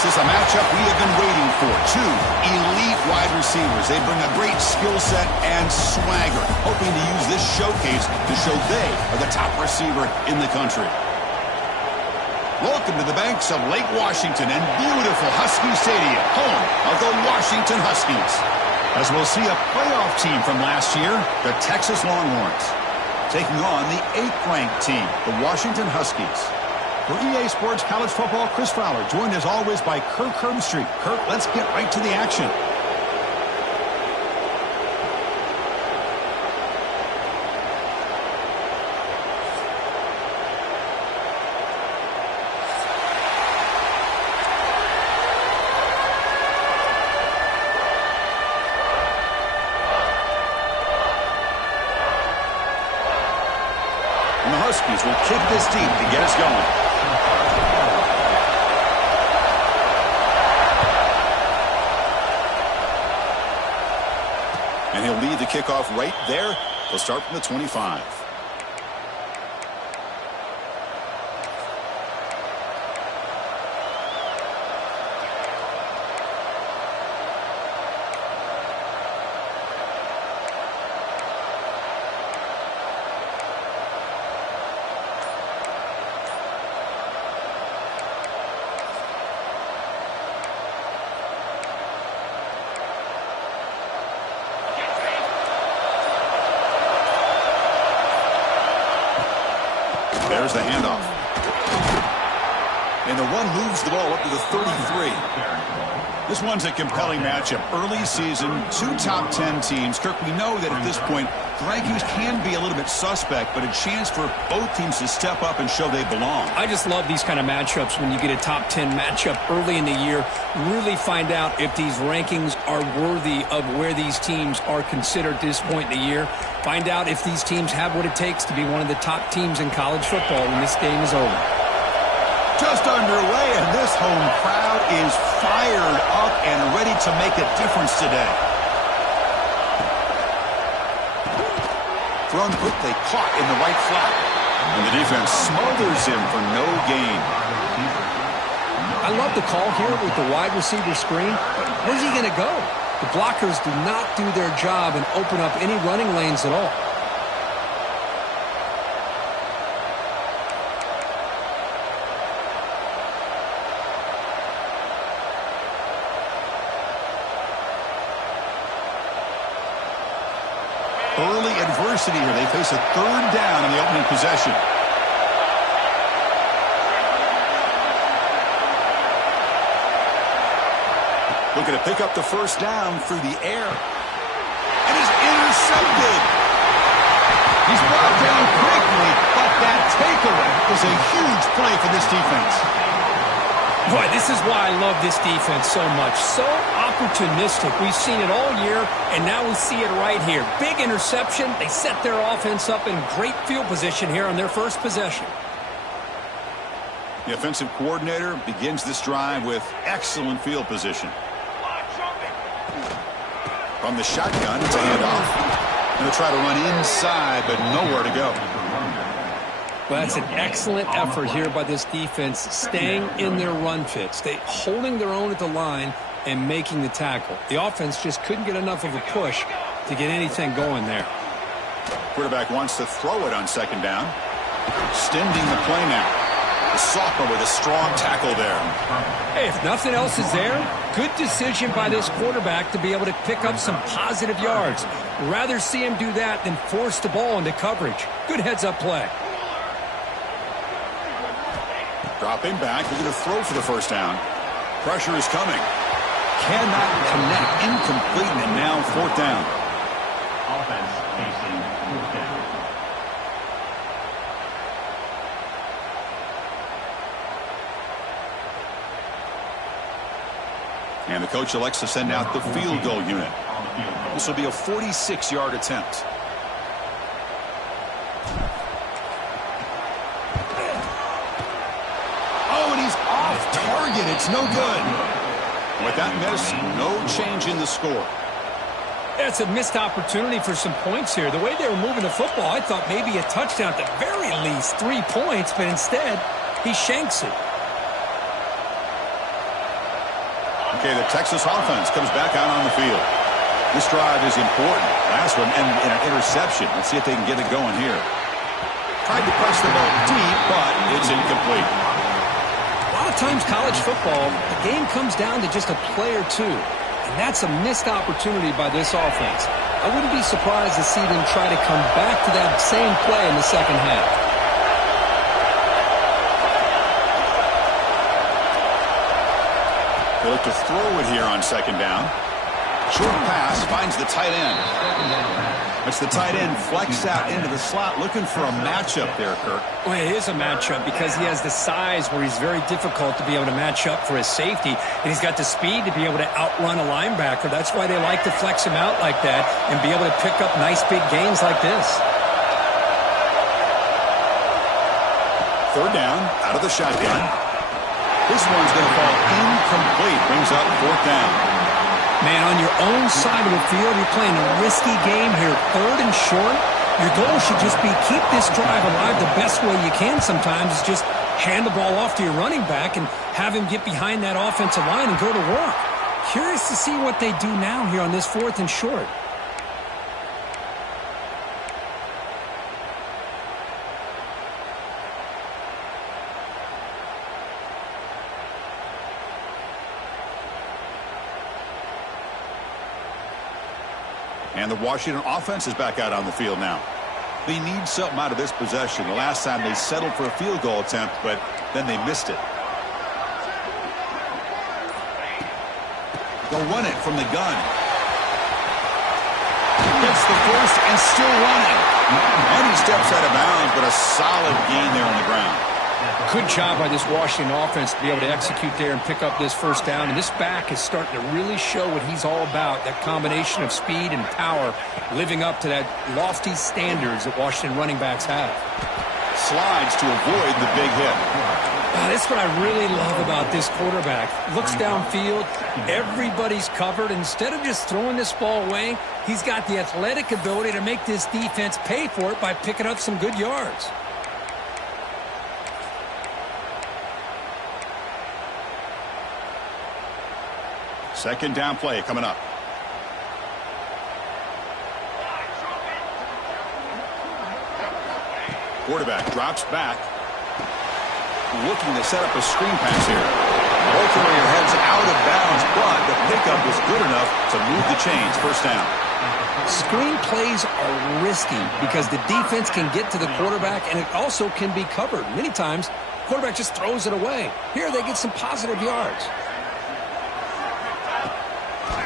This is a matchup we have been waiting for. Two elite wide receivers. They bring a great skill set and swagger, hoping to use this showcase to show they are the top receiver in the country. Welcome to the banks of Lake Washington and beautiful Husky Stadium, home of the Washington Huskies. As we'll see a playoff team from last year, the Texas Longhorns, taking on the 8th-ranked team, the Washington Huskies. For EA Sports College Football, Chris Fowler, joined as always by Kirk Herbstreit. Kirk, let's get right to the action. And the Huskies will kick this deep to get us going. And he'll lead the kickoff right there. He'll start from the 25. There's the handoff. And the run moves the ball up to the 33. This one's a compelling matchup. Early season, 2 top 10 teams. Kirk, we know that at this point, the rankings can be a little bit suspect, but a chance for both teams to step up and show they belong. I just love these kind of matchups when you get a top 10 matchup early in the year. Really find out if these rankings are worthy of where these teams are considered at this point in the year. Find out if these teams have what it takes to be one of the top teams in college football when this game is over. Just underway, and this home crowd is fired up and ready to make a difference today. Thrown quickly, caught in the right flat. And the defense smothers him for no gain. I love the call here with the wide receiver screen. But where's he going to go? The blockers do not do their job and open up any running lanes at all. Early adversity here. They face a 3rd down in the opening possession. Looking to pick up the 1st down through the air. And he's intercepted. He's brought down quickly, but that takeaway is a huge play for this defense. Boy, this is why I love this defense so much. So opportunistic. We've seen it all year, and now we see it right here. Big interception. They set their offense up in great field position here on their first possession. The offensive coordinator begins this drive with excellent field position. From the shotgun, it's a handoff. Going to try to run inside, but nowhere to go. Well, that's an excellent effort here by this defense, staying in their run fits. They holding their own at the line and making the tackle. The offense just couldn't get enough of a push to get anything going there. Quarterback wants to throw it on 2nd down. Extending the play now. The sophomore with a strong tackle there. Hey, if nothing else is there, good decision by this quarterback to be able to pick up some positive yards. Rather see him do that than force the ball into coverage. Good heads-up play. Dropping back, looking to throw for the 1st down. Pressure is coming. Cannot connect. Incomplete, and now 4th down. Offense facing 4th down. And the coach elects to send out the field goal unit. This will be a 46-yard attempt. Oh, and he's off target. It's no good. With that miss, no change in the score. That's a missed opportunity for some points here. The way they were moving the football, I thought maybe a touchdown at the very least, 3 points, but instead, he shanks it. Okay, the Texas offense comes back out on the field. This drive is important. Last one, and an interception. Let's see if they can get it going here. Tried to press the ball deep, but it's incomplete. A lot of times college football, the game comes down to just a play or two. And that's a missed opportunity by this offense. I wouldn't be surprised to see them try to come back to that same play in the second half. They look to throw it here on second down. Short pass finds the tight end. It's the tight end flex out into the slot, looking for a matchup there, Kirk. Well, it is a matchup because he has the size where he's very difficult to be able to match up for his safety, and he's got the speed to be able to outrun a linebacker. That's why they like to flex him out like that and be able to pick up nice big gains like this. Third down, out of the shotgun. This one's going to fall incomplete. Brings up fourth down. Man, on your own side of the field, you're playing a risky game here. Third and short, your goal should just be keep this drive alive the best way you can sometimes. Is just hand the ball off to your running back and have him get behind that offensive line and go to work. Curious to see what they do now here on this fourth and short. And the Washington offense is back out on the field now. They need something out of this possession. The last time they settled for a field goal attempt, but then they missed it. They'll run it from the gun. Gets the first and still running. And he steps out of bounds, but a solid gain there on the ground. Good job by this Washington offense to be able to execute there and pick up this first down. And this back is starting to really show what he's all about, that combination of speed and power, living up to that lofty standards that Washington running backs have. Slides to avoid the big hit. That's what I really love about this quarterback. Looks downfield, everybody's covered. Instead of just throwing this ball away, he's got the athletic ability to make this defense pay for it by picking up some good yards. Second down play coming up. Quarterback drops back. Looking to set up a screen pass here. Ultimately heads out of bounds, but the pickup was good enough to move the chains. First down. Screen plays are risky because the defense can get to the quarterback and it also can be covered. Many times, the quarterback just throws it away. Here they get some positive yards.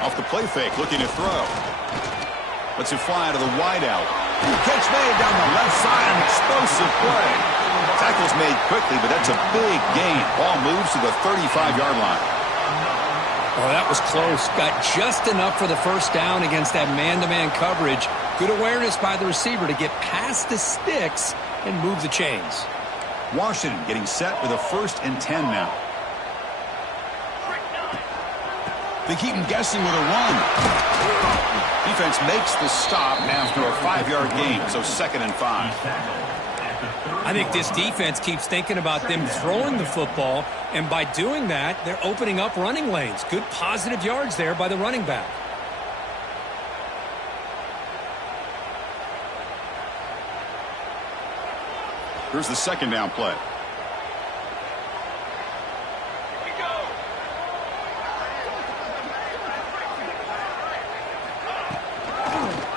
Off the play fake, looking to throw. Lets it fly out of the wideout. Catch made down the left side, an explosive play. Tackle's made quickly, but that's a big gain. Ball moves to the 35-yard line. Oh, that was close. Got just enough for the first down against that man-to-man coverage. Good awareness by the receiver to get past the sticks and move the chains. Washington getting set with a 1st and 10 now. They keep him guessing with a run. Defense makes the stop after a 5-yard gain, so 2nd and 5. I think this defense keeps thinking about them throwing the football, and by doing that, they're opening up running lanes. Good positive yards there by the running back. Here's the 2nd down play.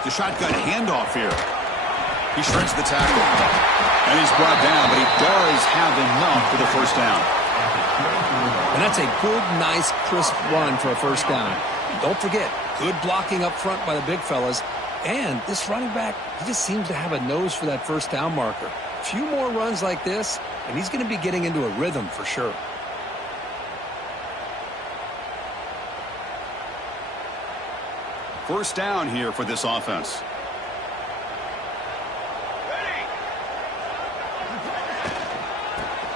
The shotgun handoff here. He shreds the tackle. And he's brought down, but he does have enough for the first down. And that's a good, nice, crisp run for a first down. Don't forget, good blocking up front by the big fellas. And this running back, he just seems to have a nose for that first down marker. A few more runs like this, and he's going to be getting into a rhythm for sure. First down here for this offense.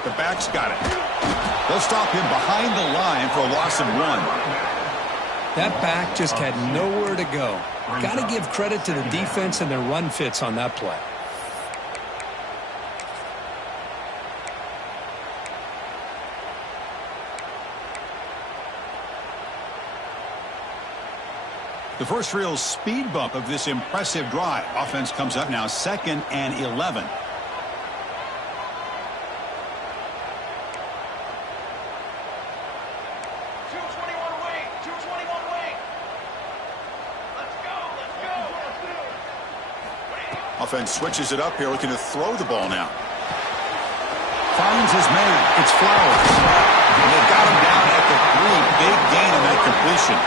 The back's got it. They'll stop him behind the line for a loss of 1. That back just had nowhere to go. Got to give credit to the defense and their run fits on that play. The first real speed bump of this impressive drive. Offense comes up now 2nd and 11. Offense switches it up here, looking to throw the ball now. Finds his man. It's Flowers. And they've got him down at the 3. Big gain on that completion.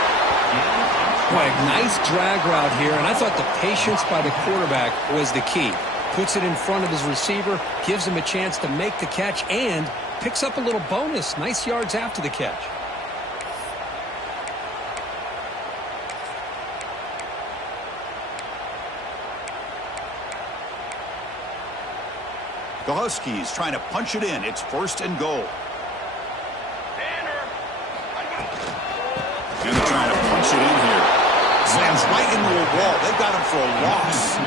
Boy, nice drag route here, and I thought the patience by the quarterback was the key. Puts it in front of his receiver, gives him a chance to make the catch, and picks up a little bonus. Nice yards after the catch. The Huskies trying to punch it in. It's 1st and goal. And they're trying to punch it in here. Slams right into a wall. They've got him for a loss.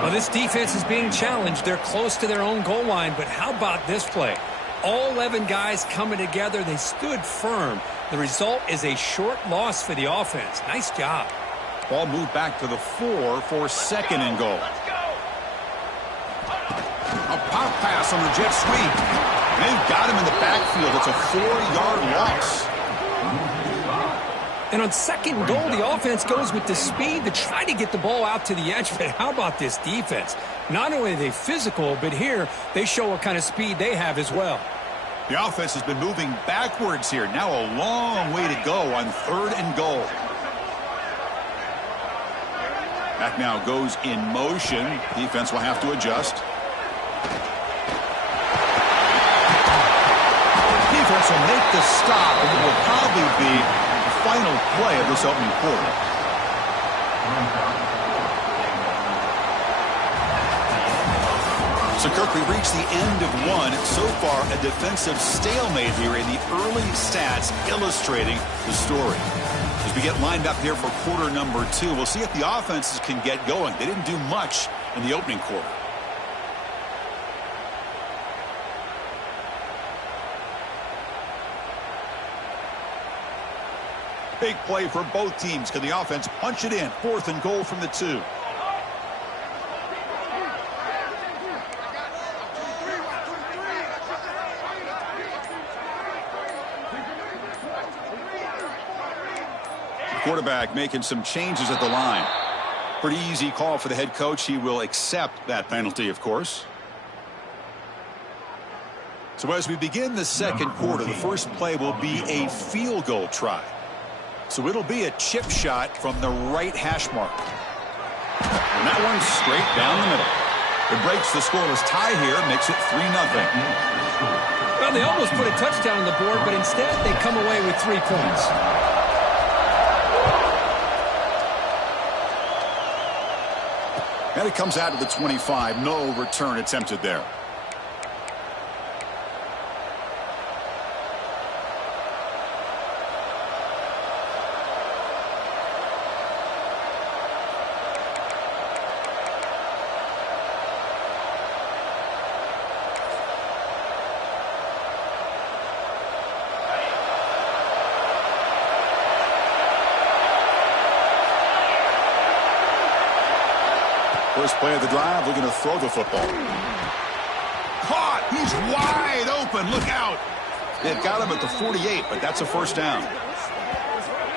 Well, this defense is being challenged. They're close to their own goal line, but how about this play? All 11 guys coming together. They stood firm. The result is a short loss for the offense. Nice job. Ball moved back to the 4 for 2nd and goal. A pop pass on the jet sweep. They've got him in the backfield. It's a 4-yard loss. And on 2nd and goal, the offense goes with the speed to try to get the ball out to the edge. But how about this defense? Not only are they physical, but here they show what kind of speed they have as well. The offense has been moving backwards here. Now a long way to go on 3rd and goal. Back now goes in motion. Defense will have to adjust. Defense will make the stop, and it will probably be the final play of this opening quarter. So, Kirk, we reached the end of one. So far, a defensive stalemate here in the early stats illustrating the story. As we get lined up here for quarter number 2, we'll see if the offenses can get going. They didn't do much in the opening quarter. Big play for both teams. Can the offense punch it in? 4th and goal from the 2. Quarterback making some changes at the line. Pretty easy call for the head coach. He will accept that penalty, of course. So as we begin the 2nd quarter, the first play will be a field goal try. So it'll be a chip shot from the right hash mark. And that one straight down the middle. It breaks the scoreless tie here, makes it 3-0. Well, they almost put a touchdown on the board, but instead they come away with 3 points. And it comes out to the 25. No return attempted there. First play of the drive, looking to throw the football. Caught! He's wide open. Look out! They've got him at the 48, but that's a first down.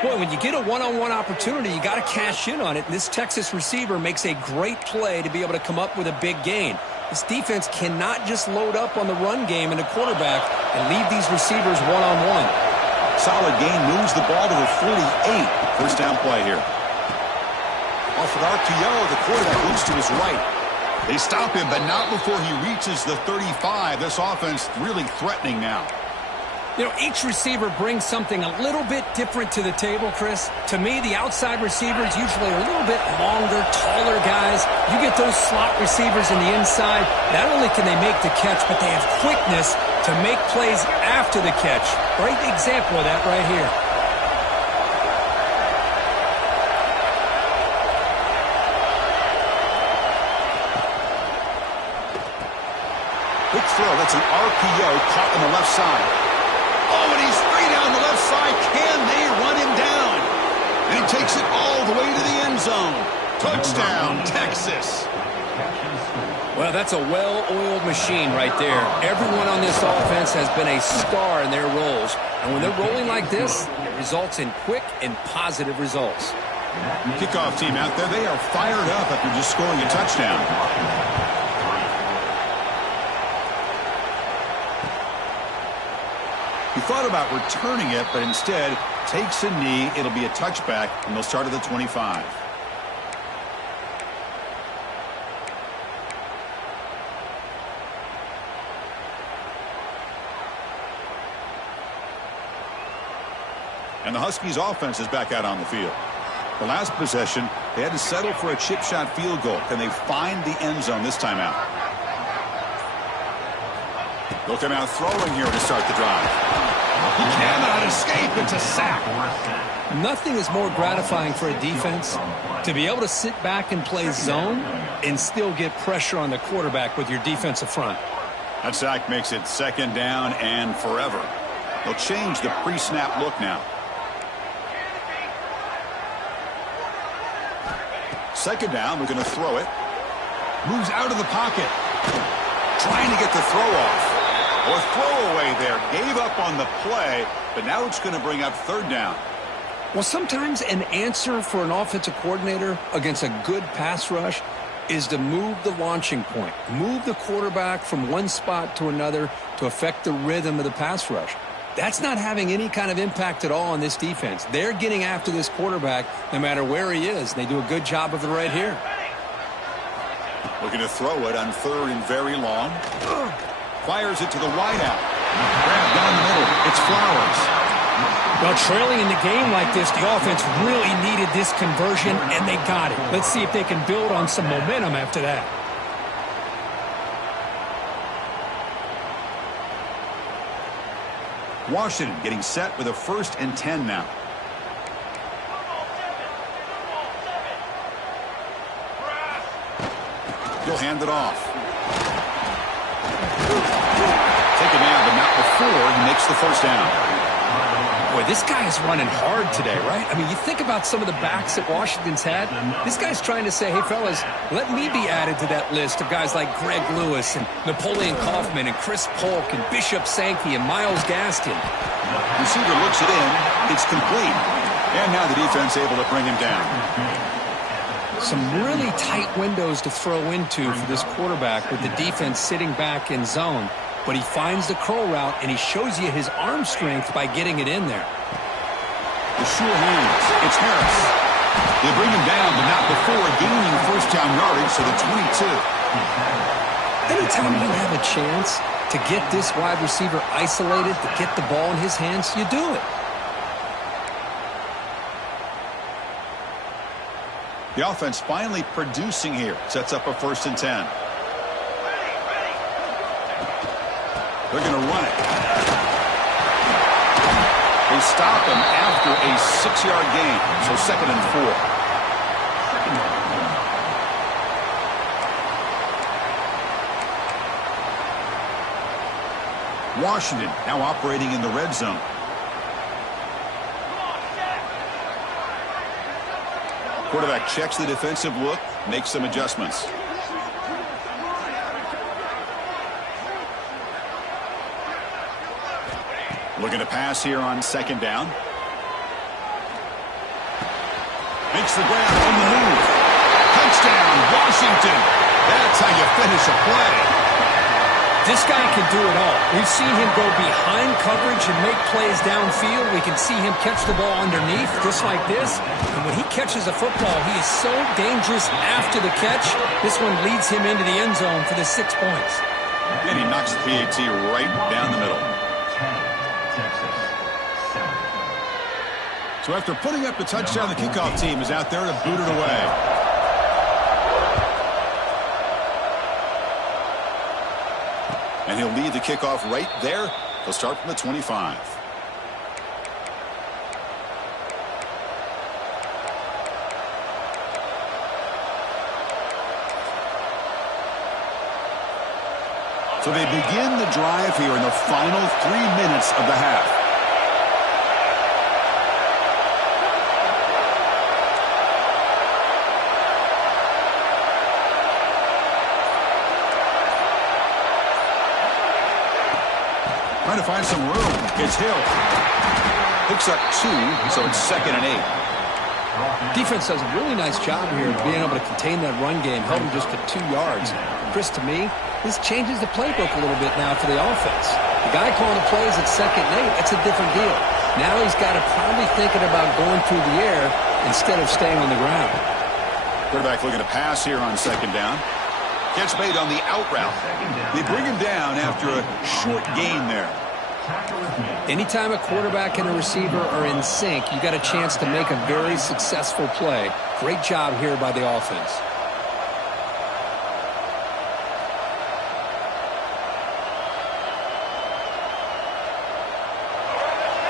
Boy, when you get a one-on-one opportunity, you got to cash in on it. And this Texas receiver makes a great play to be able to come up with a big gain. This defense cannot just load up on the run game and the quarterback and leave these receivers one-on-one. Solid gain, moves the ball to the 48. First down play here. Off an RPO, the quarterback looks to his right. They stop him, but not before he reaches the 35. This offense really threatening now. You know, each receiver brings something a little bit different to the table, Chris. To me, the outside receivers usually are a little bit longer, taller guys. You get those slot receivers in the inside, not only can they make the catch, but they have quickness to make plays after the catch. Great example of that right here. Big throw. That's an RPO caught on the left side. Oh, and he's free down the left side. Can they run him down? And he takes end zone. Touchdown, Texas. Well, that's a well-oiled machine right there. Everyone on this offense has been a star in their roles. And when they're rolling like this, it results in quick and positive results. Kickoff team out there, they are fired up after just scoring a touchdown. He thought about returning it, but instead takes a knee. It'll be a touchback, and they'll start at the 25. And the Huskies offense is back out on the field. The last possession, they had to settle for a chip shot field goal. Can they find the end zone this time out? They'll come out throwing here to start the drive. He cannot escape. It's a sack. Nothing is more gratifying for a defense to be able to sit back and play zone and still get pressure on the quarterback with your defensive front. That sack makes it second down and forever. They'll change the pre-snap look now. Second down, we're going to throw it. Moves out of the pocket. Trying to get the throw off. Or throw away there. Gave up on the play, but now it's going to bring up third down. Well, sometimes an answer for an offensive coordinator against a good pass rush is to move the launching point. Move the quarterback from one spot to another to affect the rhythm of the pass rush. That's not having any kind of impact at all on this defense. They're getting after this quarterback no matter where he is. They do a good job of it right here. Looking to throw it on third and very long. Fires it to the wideout. Grab down the middle. It's Flowers. Well, trailing in the game like this, the offense really needed this conversion, and they got it. Let's see if they can build on some momentum after that. Washington getting set with a 1st and 10 now. He'll hand it off. Taken down, but not before he makes the first down. Boy, this guy is running hard today, right? I mean, you think about some of the backs that Washington's had. This guy's trying to say, hey, fellas, let me be added to that list of guys like Greg Lewis and Napoleon Kaufman and Chris Polk and Bishop Sankey and Myles Gaskin. Receiver looks it in. It's complete. And now the defense able to bring him down. Some really tight windows to throw into for this quarterback with the defense sitting back in zone. But he finds the curl route, and he shows you his arm strength by getting it in there. The sure hands. It's Harris. They bring him down, but not before gaining first down yardage to the 22. Anytime you have a chance to get this wide receiver isolated, to get the ball in his hands, you do it. The offense finally producing here. Sets up a 1st and 10. They're going to run it. They stop him after a 6-yard gain. So 2nd and 4. Washington now operating in the red zone. Quarterback checks the defensive look, makes some adjustments. Looking to pass here on 2nd down. Makes the grab on the move. Touchdown, Washington. That's how you finish a play. This guy can do it all. We've seen him go behind coverage and make plays downfield. We can see him catch the ball underneath, just like this. And when he catches a football, he is so dangerous after the catch. This one leads him into the end zone for the 6 points. And he knocks the PAT right down the middle. So after putting up the touchdown, the kickoff team is out there to boot it away. And he'll lead the kickoff right there. He'll start from the 25. So they begin the drive here in the final 3 minutes of the half. to find some room. It's Hill. Picks up 2, so it's 2nd and 8. Defense does a really nice job here of being able to contain that run game, held him just to 2 yards. Chris, to me, this changes the playbook a little bit now for the offense. The guy calling the plays at 2nd and 8, that's a different deal. Now he's got to probably thinking about going through the air instead of staying on the ground. Quarterback looking to pass here on 2nd down. Gets made on the out route. They bring him down after a short gain there. Anytime a quarterback and a receiver are in sync, you got a chance to make a very successful play. Great job here by the offense.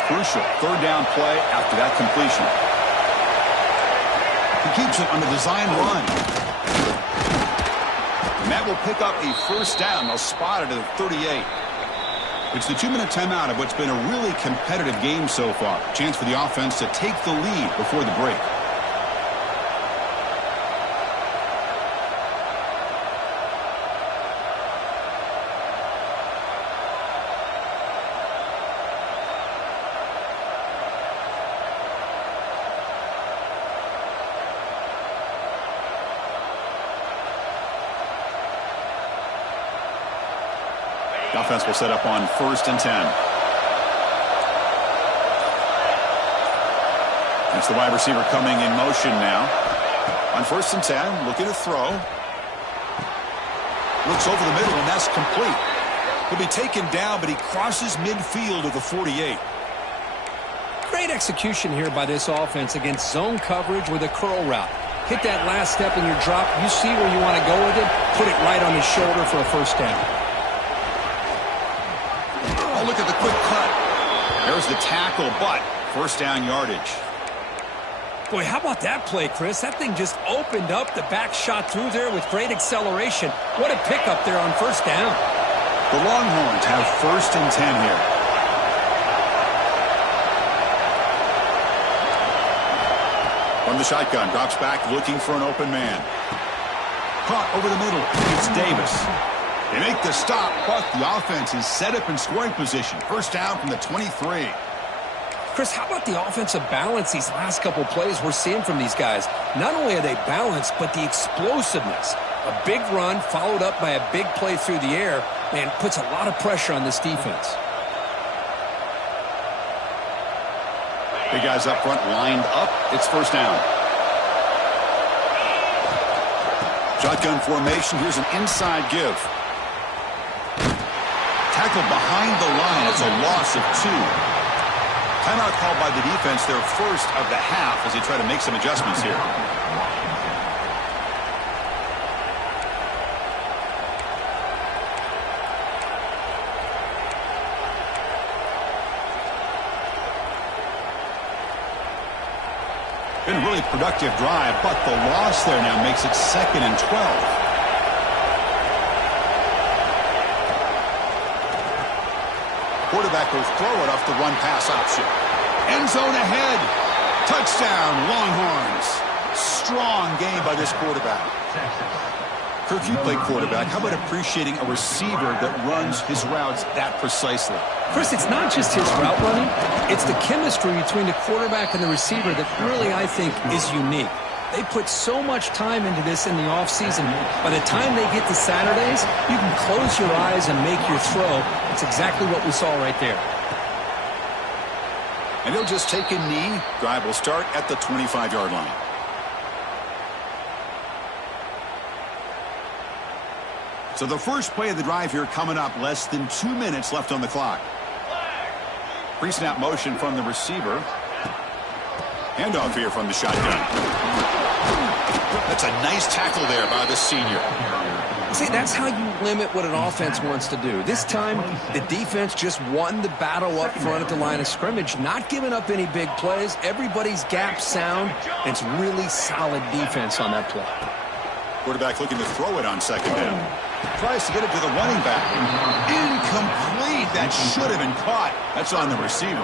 Crucial 3rd down play after that completion. He keeps it on the design run. And that will pick up a 1st down. They'll spot it at the 38. It's the 2-minute timeout of what's been a really competitive game so far. Chance for the offense to take the lead before the break. The offense will set up on 1st and 10. It's the wide receiver coming in motion now. On 1st and 10, looking to throw. Looks over the middle, and that's complete. He'll be taken down, but he crosses midfield of the 48. Great execution here by this offense against zone coverage with a curl route. Hit that last step in your drop. You see where you want to go with it. Put it right on his shoulder for a 1st down. Oh, look at the quick cut. There's the tackle, but 1st down yardage. Boy, how about that play, Chris? That thing just opened up. The back shot through there with great acceleration. What a pickup there on 1st down. The Longhorns have 1st and 10 here. From the shotgun, drops back looking for an open man. Caught over the middle. It's Davis. They make the stop, but the offense is set up in scoring position. 1st down from the 23. Chris, how about the offensive balance these last couple plays we're seeing from these guys? Not only are they balanced, but the explosiveness. A big run followed up by a big play through the air, man, puts a lot of pressure on this defense. Big guys up front lined up. It's 1st down. Shotgun formation. Here's an inside give. Tackled behind the line. It's a loss of 2. Timeout called by the defense, their 1st of the half, as they try to make some adjustments here. Been a really productive drive, but the loss there now makes it 2nd and 12. Quarterback will throw it off the run-pass option. End zone ahead. Touchdown, Longhorns. Strong game by this quarterback. Kirk, you play quarterback. How about appreciating a receiver that runs his routes that precisely? Chris, it's not just his route running. It's the chemistry between the quarterback and the receiver that really, I think, is unique. They put so much time into this in the offseason. By the time they get to Saturdays, you can close your eyes and make your throw. It's exactly what we saw right there. And he'll just take a knee. Drive will start at the 25-yard line. So the first play of the drive here coming up. Less than 2 minutes left on the clock. Pre-snap motion from the receiver. Handoff here from the shotgun. That's a nice tackle there by the senior. See, that's how you limit what an offense wants to do. This time, the defense just won the battle up front at the line of scrimmage, not giving up any big plays. Everybody's gap sound. It's really solid defense on that play. Quarterback looking to throw it on 2nd down. Tries to get it to the running back. Incomplete. That should have been caught. That's on the receiver.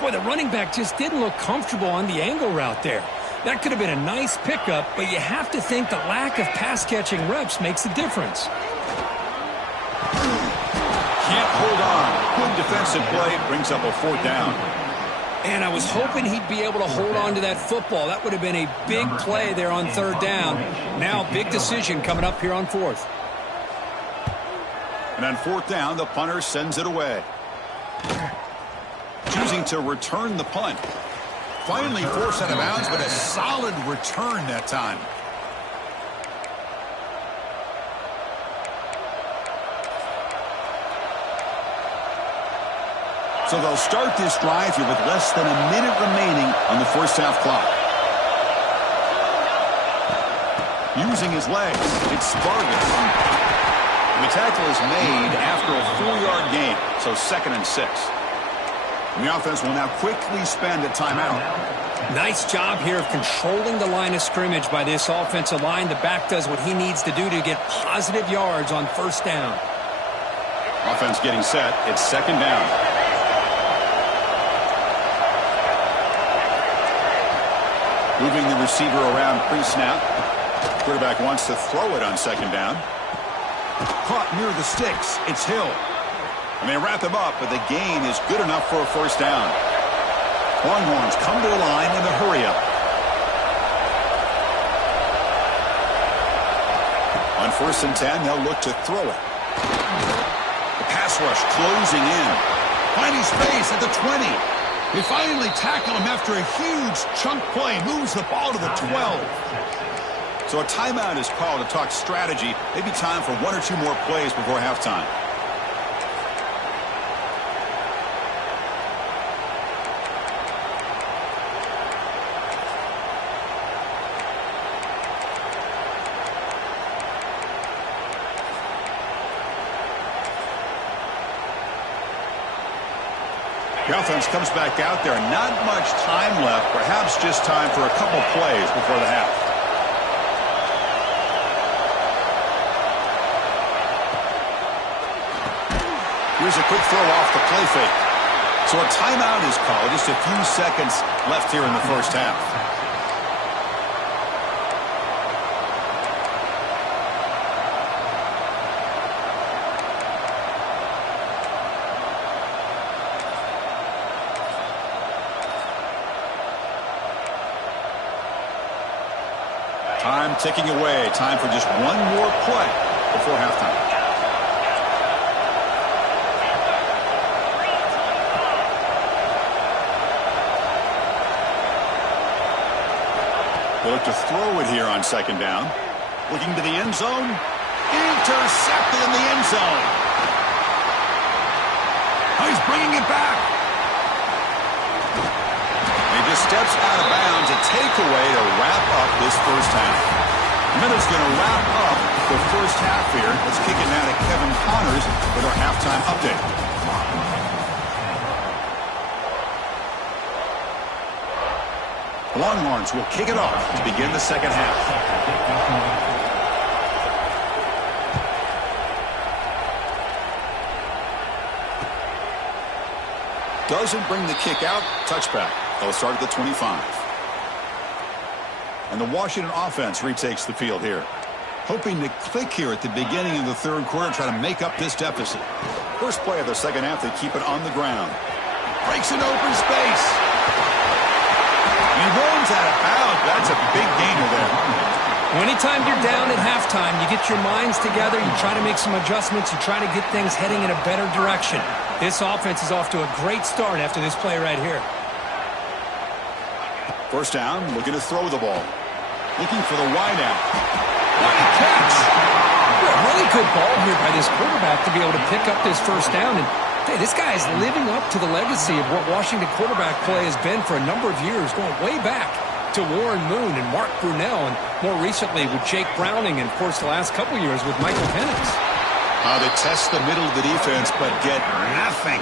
Boy, the running back just didn't look comfortable on the angle route there. That could have been a nice pickup, but you have to think the lack of pass-catching reps makes a difference. Can't hold on. good defensive play brings up a 4th down. And I was hoping he'd be able to hold on to that football. That would have been a big play there on 3rd down. Now, big decision coming up here on 4th. And on 4th down, the punter sends it away. Choosing to return the punt. Finally forced out of bounds, but a solid return that time. So they'll start this drive here with less than a minute remaining on the first half clock. Using his legs, it's Vargas. And the tackle is made after a 4-yard gain, so 2nd and 6. And the offense will now quickly spend a timeout. Nice job here of controlling the line of scrimmage by this offensive line. The back does what he needs to do to get positive yards on 1st down. Offense getting set. It's 2nd down. Moving the receiver around pre-snap. Quarterback wants to throw it on 2nd down. Caught near the sticks. It's Hill. And they wrap him up, but the gain is good enough for a 1st down. Longhorns come to the line in the hurry-up. On 1st and 10, they'll look to throw it. The pass rush closing in. Finding space at the 20. They finally tackle him after a huge chunk play. Moves the ball to the 12. So a timeout is called to talk strategy. Maybe time for 1 or 2 more plays before halftime. The offense comes back out there. Not much time left. Perhaps just time for a couple plays before the half. Here's a quick throw off the play fake. So a timeout is called. Just a few seconds left here in the first half. Time ticking away. Time for just 1 more play before halftime. They look to throw it here on 2nd down. Looking to the end zone. Intercepted in the end zone. Oh, he's bringing it back. He just steps out of bounds. A takeaway to wrap up this first half. Minutes going to wrap up the first half here. Let's kick it now to Kevin Connors with our halftime update. The Longhorns will kick it off to begin the second half. Doesn't bring the kick out. Touchback. They'll start at the 25. And the Washington offense retakes the field here. Hoping to click here at the beginning of the 3rd quarter, try to make up this deficit. First play of the second half, they keep it on the ground. Breaks an open space. He runs out of bounds. That's a big gainer there. Anytime you're down at halftime, you get your minds together, you try to make some adjustments, you try to get things heading in a better direction. This offense is off to a great start after this play right here. First down, looking to throw the ball. Looking for the wideout. What a catch! A really good ball here by this quarterback to be able to pick up this first down. And hey, this guy is living up to the legacy of what Washington quarterback play has been for a number of years, going way back to Warren Moon and Mark Brunell, and more recently with Jake Browning, and of course the last couple years with Michael Penix. They test the middle of the defense, but get nothing.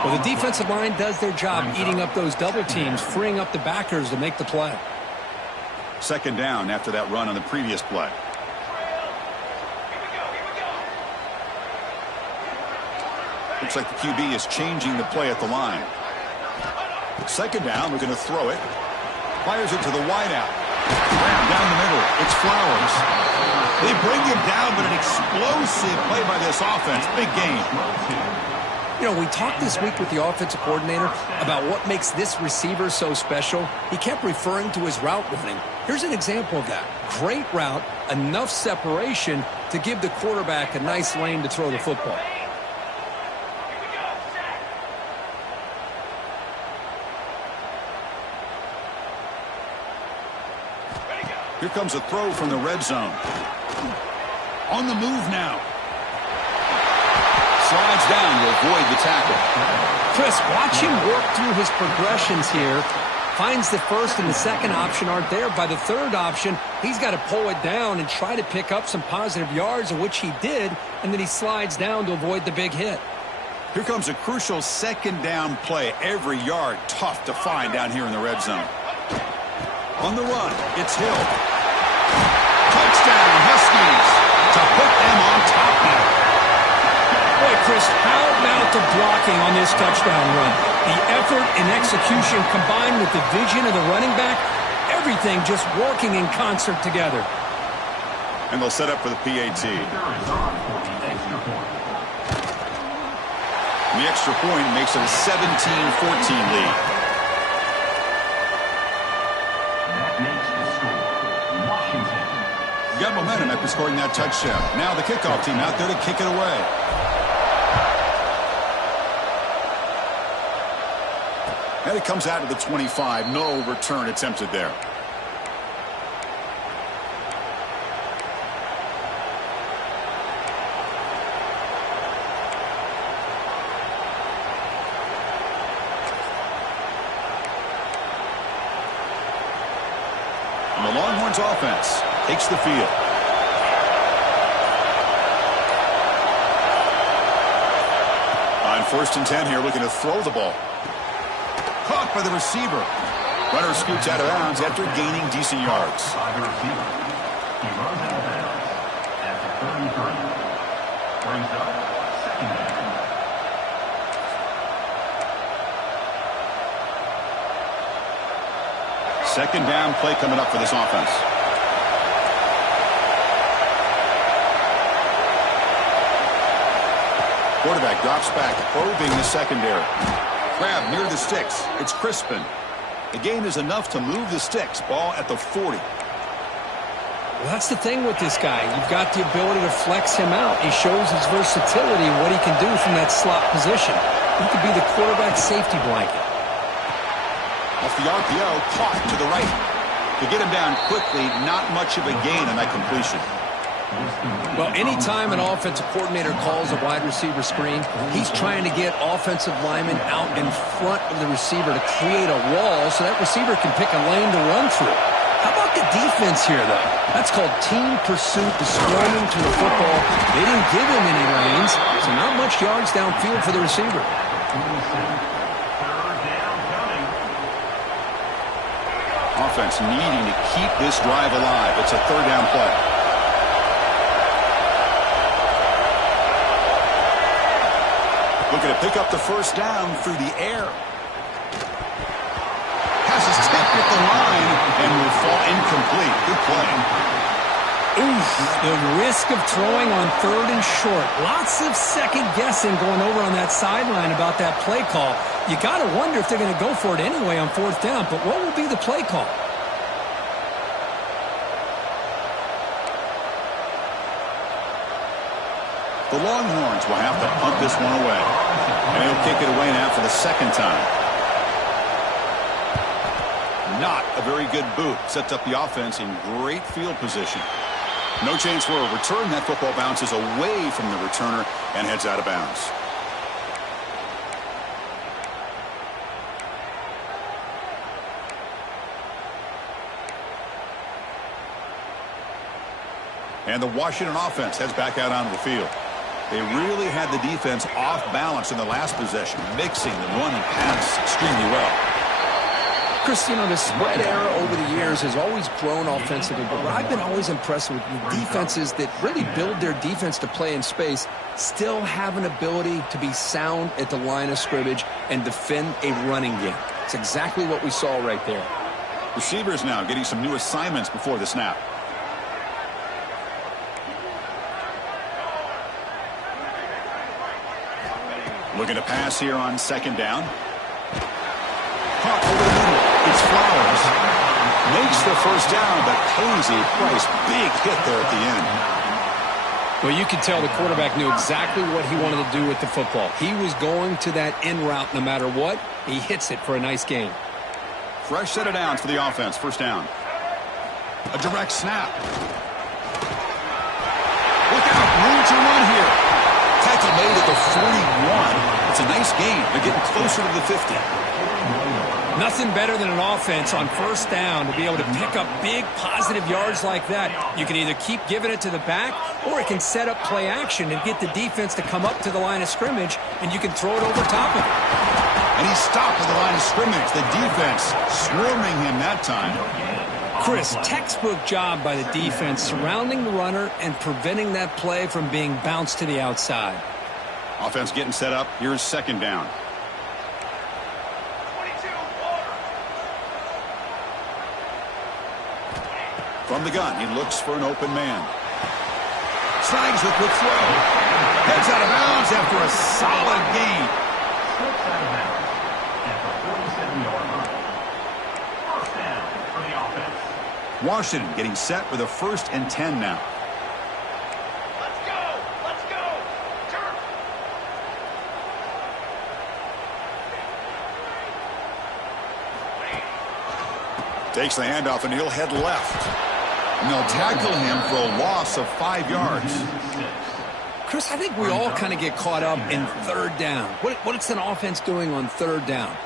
Well, the defensive line does their job eating up those double teams, freeing up the backers to make the play. Second down after that run on the previous play. Looks like the QB is changing the play at the line. Second down, we're going to throw it. Fires it to the wideout. Down the middle, it's Flowers. They bring him down, but an explosive play by this offense. Big gain. You know, we talked this week with the offensive coordinator about what makes this receiver so special. He kept referring to his route running. Here's an example of that. Great route, enough separation to give the quarterback a nice lane to throw the football. Here comes a throw from the red zone. On the move now. Slides down to avoid the tackle. Chris, watch him work through his progressions here. Finds the first and the second option aren't there. By the third option, he's got to pull it down and try to pick up some positive yards, of which he did, and then he slides down to avoid the big hit. Here comes a crucial second down play. Every yard tough to find down here in the red zone. On the run, it's Hill. Touchdown, Huskies, to put them on top now. Boy, Chris, how about the blocking on this touchdown run? The effort and execution combined with the vision of the running back, everything just working in concert together. And they'll set up for the PAT. And the extra point makes it a 17-14 lead. You got momentum after scoring that touchdown. Now the kickoff team out there to kick it away. And it comes out to the 25. No return attempted there. And the Longhorns offense takes the field. On 1st and 10 here, looking to throw the ball. Caught by the receiver. Runner scoots out of bounds after gaining decent yards. By the receiver. He runs out of bounds at the 33. Brings up second down. Second down play coming up for this offense. Quarterback drops back, probing the secondary. Grab near the sticks. It's Crispin. The gain is enough to move the sticks. Ball at the 40. Well, that's the thing with this guy. You've got the ability to flex him out. He shows his versatility and what he can do from that slot position. He could be the quarterback safety blanket. Off the RPO, caught to the right. To get him down quickly, not much of a gain on that completion. Well, anytime an offensive coordinator calls a wide receiver screen, he's trying to get offensive linemen out in front of the receiver to create a wall so that receiver can pick a lane to run through. How about the defense here, though? That's called team pursuit to swarming to the football. They didn't give him any lanes, so not much yards downfield for the receiver. Offense needing to keep this drive alive. It's a third down play. Looking to pick up the first down through the air. Passes tipped at the line and will fall incomplete. Good play. Oof, the risk of throwing on 3rd and short. Lots of second guessing going over on that sideline about that play call. You got to wonder if they're going to go for it anyway on 4th down, but what will be the play call? The Longhorns will have to punt this one away. And he'll kick it away now for the second time. Not a very good boot. Sets up the offense in great field position. No chance for a return. That football bounces away from the returner and heads out of bounds. And the Washington offense heads back out onto the field. They really had the defense off balance in the last possession, mixing the run and pass extremely well. Chris, you know, the spread era over the years has always grown offensively, but what I've been always impressed with the defenses that really build their defense to play in space still have an ability to be sound at the line of scrimmage and defend a running game. It's exactly what we saw right there. Receivers now getting some new assignments before the snap. Looking to pass here on second down. Caught over the middle. It's Flowers. Makes the first down, but pays a price. Big hit there at the end. Well, you could tell the quarterback knew exactly what he wanted to do with the football. He was going to that in route no matter what. He hits it for a nice gain. Fresh set of downs for the offense. First down. A direct snap. Look out. Room to run here. Tackle made at the 41. It's a nice gain. They're getting closer to the 50. Nothing better than an offense on first down to be able to pick up big positive yards like that. You can either keep giving it to the back, or it can set up play action and get the defense to come up to the line of scrimmage, and you can throw it over top of it. And he stopped at the line of scrimmage. The defense swarming him that time. Chris, textbook job by the defense surrounding the runner and preventing that play from being bounced to the outside. Offense getting set up. Here's second down. From the gun, he looks for an open man. Snags the quick throw. Heads out of bounds after a solid gain. Slips out of bounds at the 47-yard line. First down for the offense. Washington getting set with a 1st and 10 now. Let's go! Let's go! Turn! Takes the handoff and he'll head left. And they'll tackle him for a loss of 5 yards. Chris, I think we all kind of get caught up in third down. What's an offense doing on third down?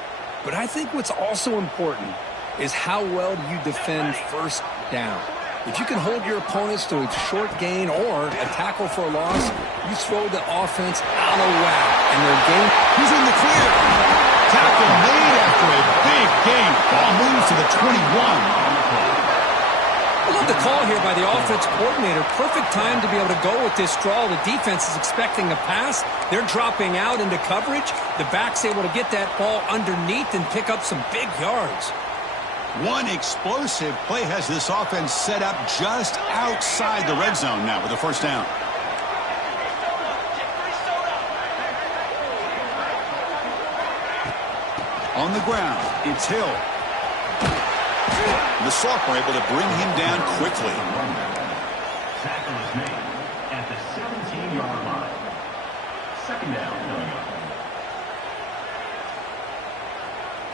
But I think what's also important is how well do you defend first down. If you can hold your opponents to a short gain or a tackle for a loss, you throw the offense out of whack. And their game, He's in the clear. Tackle made after a big gain. Ball moves to the 21. I love the call here by the offense coordinator. Perfect time to be able to go with this draw. The defense is expecting a pass. They're dropping out into coverage. The back's able to get that ball underneath and pick up some big yards. One explosive play has this offense set up just outside the red zone now with the first down. On the ground, it's Hill. The sophomore able to bring him down quickly. Tackle is made at the 17-yard line. Second down.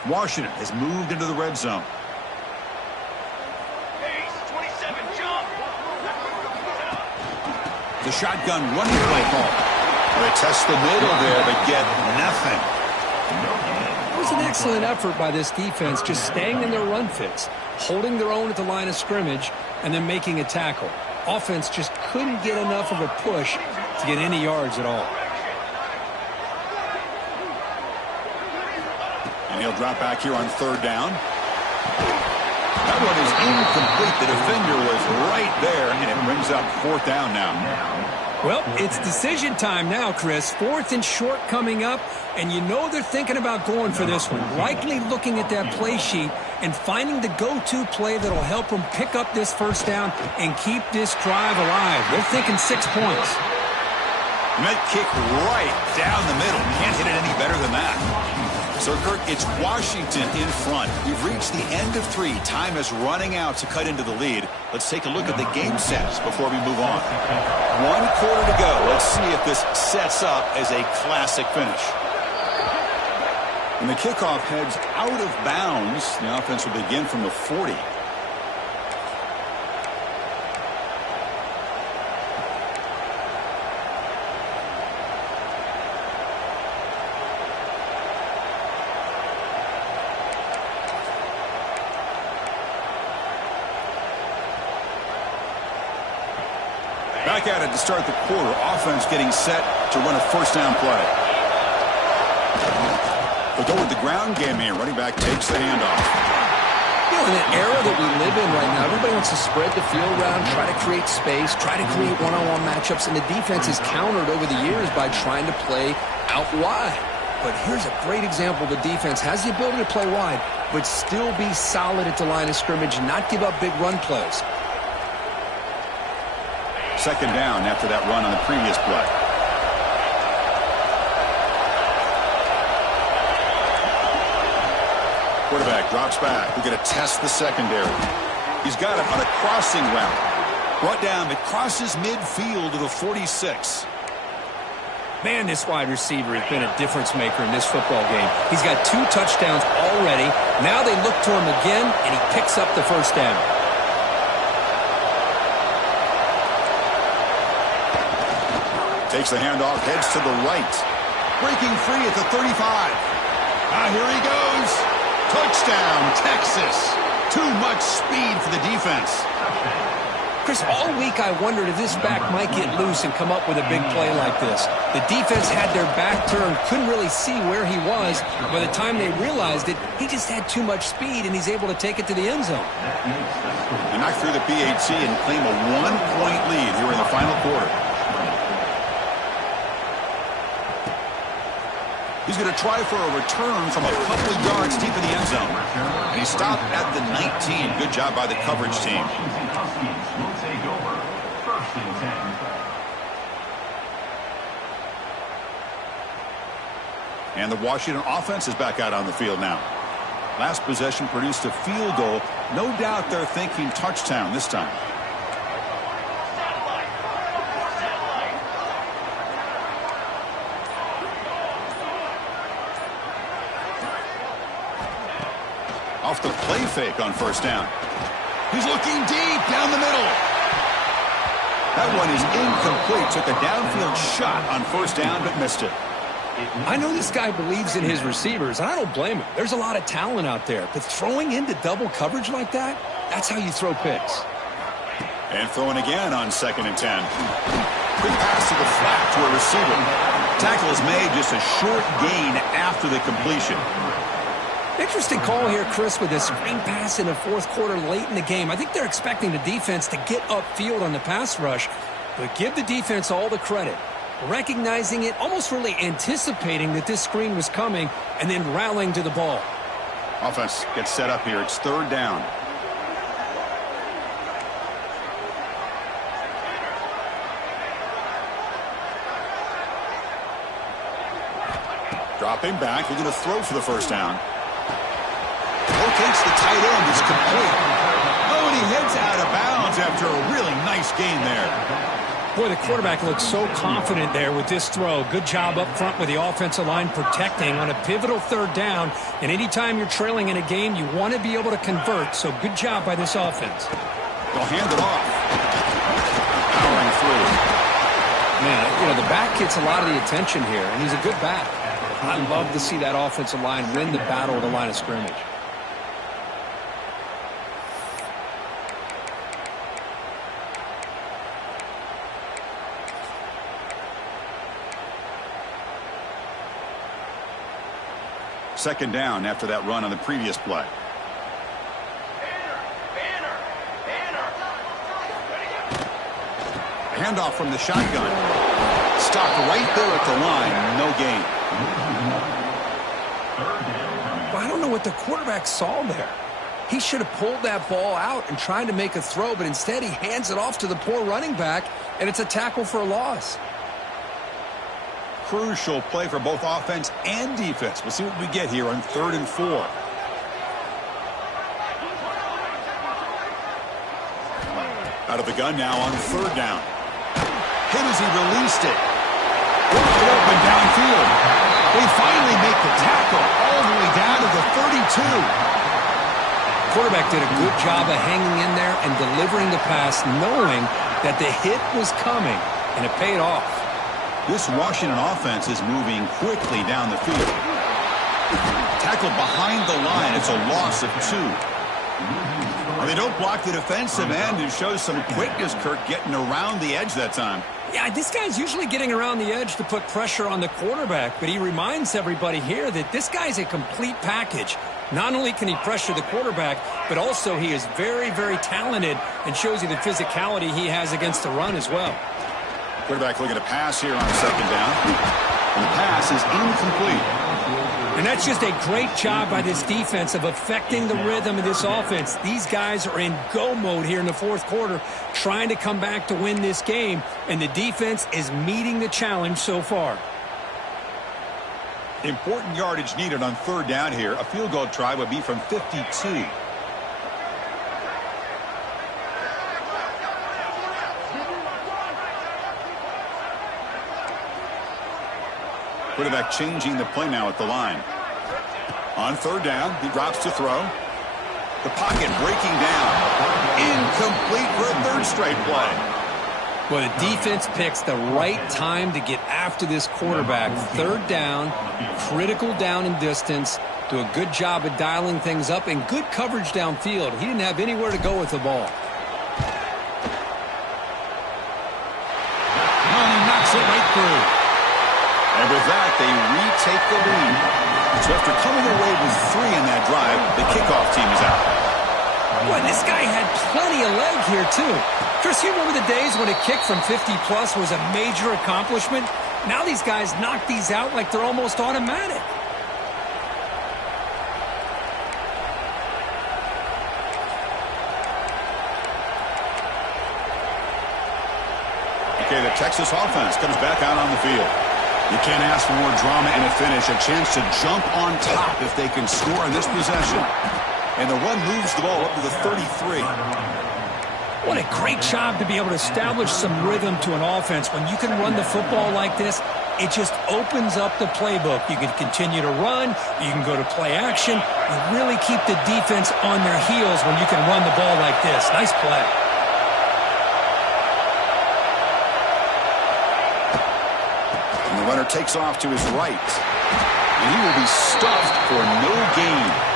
Washington has moved into the red zone. The shotgun running play call. They test the middle there, but get nothing. It was an excellent effort by this defense, just staying in their run fits, holding their own at the line of scrimmage, and then making a tackle. Offense just couldn't get enough of a push to get any yards at all. And he'll drop back here on third down. That one is incomplete. The defender was right there, and it brings up fourth down now. Well, it's decision time now, Chris. 4th and short coming up, and you know they're thinking about going for this one. Likely looking at that play sheet and finding the go-to play that'll help them pick up this first down and keep this drive alive. They're thinking 6 points. And that kick right down the middle. Can't hit it any better than that. So, Kirk, it's Washington in front. We've reached the end of 3. Time is running out to cut into the lead. Let's take a look at the game sets before we move on. 1 quarter to go. Let's see if this sets up as a classic finish. And the kickoff heads out of bounds. The offense will begin from the 40. Back at it to start the quarter. Offense getting set to run a first down play. They'll go with the ground game here. Running back takes the handoff. You know, in the era that we live in right now, everybody wants to spread the field around, try to create space, try to create one-on-one matchups, and the defense is countered over the years by trying to play out wide. But here's a great example. The defense has the ability to play wide, but still be solid at the line of scrimmage and not give up big run plays. Second down after that run on the previous play. quarterback drops back. We're going to test the secondary. He's got it on a crossing route. Brought down, it crosses midfield to the 46. Man, this wide receiver has been a difference maker in this football game. He's got 2 touchdowns already. Now they look to him again, and he picks up the first down. Takes the handoff, heads to the right. Breaking free at the 35. Here he goes. Touchdown, Texas. Too much speed for the defense. Chris, all week I wondered if this back might get loose and come up with a big play like this. The defense had their back turned, couldn't really see where he was. By the time they realized it, he just had too much speed, and he's able to take it to the end zone. They knock through the PAT and claim a 1-point lead here in the final quarter. He's going to try for a return from a couple of yards deep in the end zone. And he stopped at the 19. Good job by the coverage team. And the Washington offense is back out on the field now. Last possession produced a field goal. No doubt they're thinking touchdown this time. Off the play fake on first down. He's looking deep down the middle. That one is incomplete. Took a downfield shot on first down, but missed it. I know this guy believes in his receivers, and I don't blame him. There's a lot of talent out there, but throwing into double coverage like that, that's how you throw picks. And throwing again on 2nd and 10. Quick pass to the flat to a receiver. Tackle is made, just a short gain after the completion. Interesting call here, Chris, with this screen pass in the fourth quarter late in the game. I think they're expecting the defense to get upfield on the pass rush, but give the defense all the credit. Recognizing it, almost really anticipating that this screen was coming, and then rallying to the ball. Offense gets set up here. It's 3rd down. Dropping back. We're going to throw for the first down. Rotates the tight end. It's complete. Oh, and he heads out of bounds after a really nice gain there. Boy, the quarterback looks so confident there with this throw. Good job up front with the offensive line protecting on a pivotal 3rd down. And anytime you're trailing in a game, you want to be able to convert. So good job by this offense. They'll hand it off. Powering through. Man, the back gets a lot of the attention here, and he's a good back. I love to see that offensive line win the battle of the line of scrimmage. Second down after that run on the previous play. Handoff from the shotgun. Stopped right there at the line. No gain. Well, I don't know what the quarterback saw there. He should have pulled that ball out and tried to make a throw, but instead he hands it off to the poor running back, and it's a tackle for a loss. Crucial play for both offense and defense. We'll see what we get here on 3rd and 4. Out of the gun now on 3rd down. Hit as he released it. Worked open downfield. They finally make the tackle all the way down to the 32. Quarterback did a good job of hanging in there and delivering the pass, knowing that the hit was coming, and it paid off. This Washington offense is moving quickly down the field. Tackled behind the line. It's a loss of 2. Well, they don't block the defensive end, who shows some quickness, Kirk, getting around the edge that time. Yeah, this guy's usually getting around the edge to put pressure on the quarterback, but he reminds everybody here that this guy's a complete package. Not only can he pressure the quarterback, but also he is very, very talented and shows you the physicality he has against the run as well. Quarterback looking to pass here on 2nd down. And the pass is incomplete. And that's just a great job by this defense of affecting the rhythm of this offense. These guys are in go mode here in the fourth quarter, trying to come back to win this game, and the defense is meeting the challenge so far. Important yardage needed on third down here. A field goal try would be from 52. Quarterback changing the play now at the line. On third down, he drops to throw. The pocket breaking down. Incomplete for a third straight play. Well, the defense picks the right time to get after this quarterback. Third down, critical down and distance. Do a good job of dialing things up and good coverage downfield. He didn't have anywhere to go with the ball. Oh, he knocks it right through. And with that, they retake the lead. So after coming away with 3 in that drive, the kickoff team is out. Boy, this guy had plenty of leg here, too. Chris, you remember the days when a kick from 50-plus was a major accomplishment? Now these guys knock these out like they're almost automatic. Okay, the Texas offense comes back out on the field. You can't ask for more drama in a finish. A chance to jump on top if they can score on this possession. And the run moves the ball up to the 33. What a great job to be able to establish some rhythm to an offense. When you can run the football like this, it just opens up the playbook. You can continue to run. You can go to play action. You really keep the defense on their heels when you can run the ball like this. Nice play. And the runner takes off to his right. And he will be stuffed for no gain.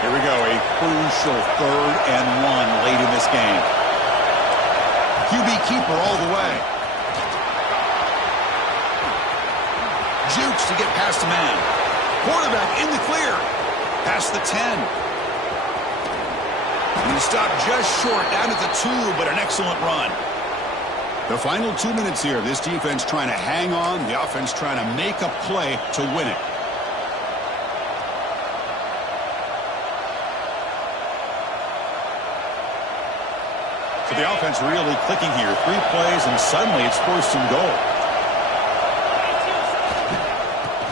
Here we go, a crucial 3rd and 1 late in this game. QB keeper all the way. Jukes to get past the man. Quarterback in the clear. Past the 10. And he stopped just short, down at the 2, but an excellent run. The final 2 minutes here. This defense trying to hang on. The offense trying to make a play to win it. So the offense really clicking here. 3 plays, and suddenly it's 1st and goal.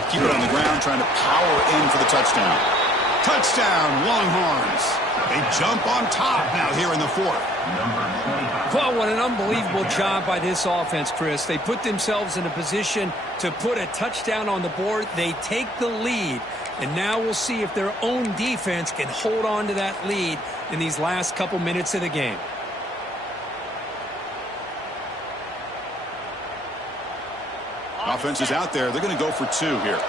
Keep it on the ground, trying to power in for the touchdown. Touchdown, Longhorns. They jump on top now here in the 4th. Well, what an unbelievable job by this offense, Chris. They put themselves in a position to put a touchdown on the board. They take the lead, and now we'll see if their own defense can hold on to that lead in these last couple minutes of the game. Offense is out there. They're going to go for 2 here.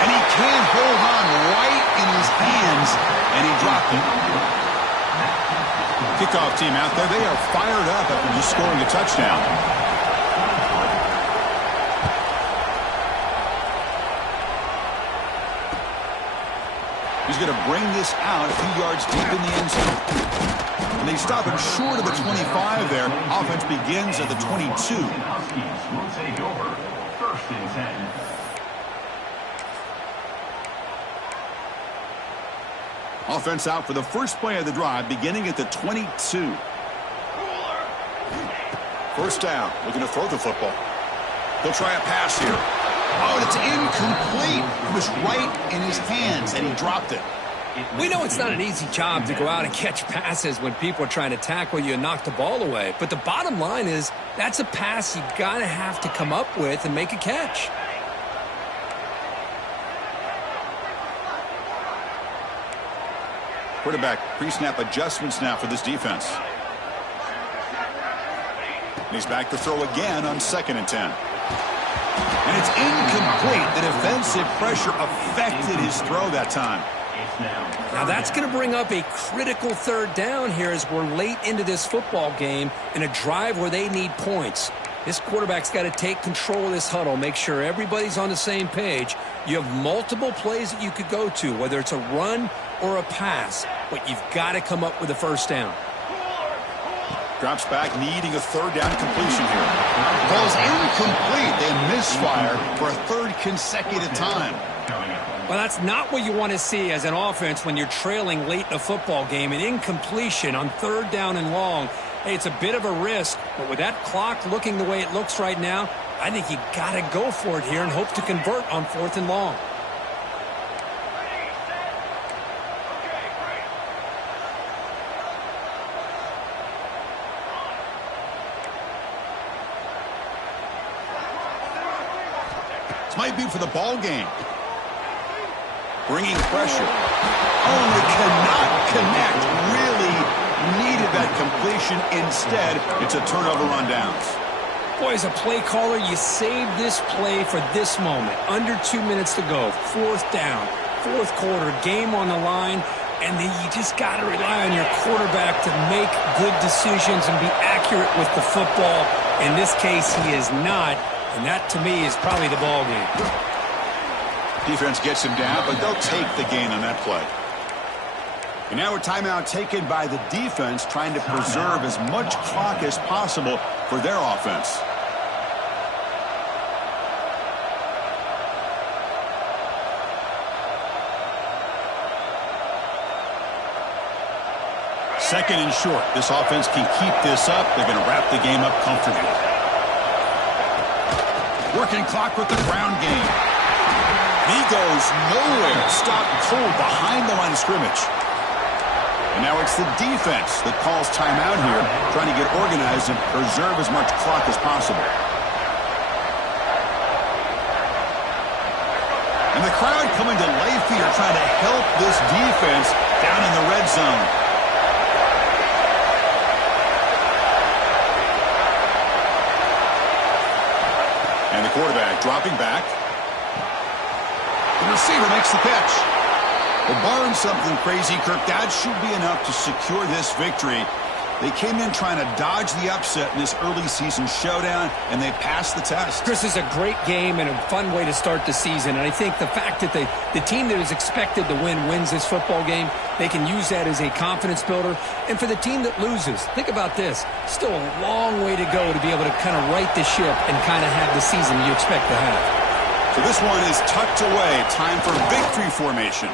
And he can't hold on right in his hands, and he dropped it. Kickoff team out there. They are fired up after just scoring a touchdown. He's going to bring this out a few yards deep in the end zone. And they stop him short of the 25 there. Offense begins at the 22. Will take over 1st and 10. Offense out for the first play of the drive, beginning at the 22. 1st down, looking to throw the football. He'll try a pass here. Oh, and it's incomplete. It was right in his hands, and he dropped it. We know it's not an easy job to go out and catch passes when people are trying to tackle you and knock the ball away. But the bottom line is that's a pass you got to have to come up with and make a catch. Quarterback pre-snap adjustments now for this defense. And he's back to throw again on 2nd and 10. And it's incomplete. The defensive pressure affected his throw that time. Now that's going to bring up a critical 3rd down here as we're late into this football game in a drive where they need points. This quarterback's got to take control of this huddle, make sure everybody's on the same page. You have multiple plays that you could go to, whether it's a run or a pass, but you've got to come up with a 1st down. Drops back, needing a 3rd down completion here. Ball's incomplete. They misfire for a 3rd consecutive time. coming up. Well, that's not what you want to see as an offense when you're trailing late in a football game. An incompletion on 3rd down and long. Hey, it's a bit of a risk, but with that clock looking the way it looks right now, I think you got to go for it here and hope to convert on 4th and long. This might be for the ball game. Bringing pressure. Oh, they cannot connect. Really needed that completion. Instead, it's a turnover on downs. Boy, as a play caller, you save this play for this moment. Under 2 minutes to go. 4th down. 4th quarter. Game on the line. And then you just got to rely on your quarterback to make good decisions and be accurate with the football. In this case, he is not. And that, to me, is probably the ball game. Defense gets him down, but they'll take the gain on that play. And now a timeout taken by the defense, trying to preserve as much clock as possible for their offense. Second and short. This offense can keep this up. They're going to wrap the game up comfortably. Working clock with the ground game. He goes nowhere. Stopped cold behind the line of scrimmage. And now it's the defense that calls timeout here, trying to get organized and preserve as much clock as possible. And the crowd coming to life here, trying to help this defense down in the red zone. And the quarterback dropping back. The receiver makes the catch. Well, barring something crazy, Kirk, that should be enough to secure this victory. They came in trying to dodge the upset in this early season showdown, and they passed the test. Chris, is a great game and a fun way to start the season. And I think the fact that the team that is expected to win wins this football game, they can use that as a confidence builder. And for the team that loses, think about this. Still a long way to go to be able to kind of right the ship and kind of have the season you expect to have. So this one is tucked away. Time for victory formation.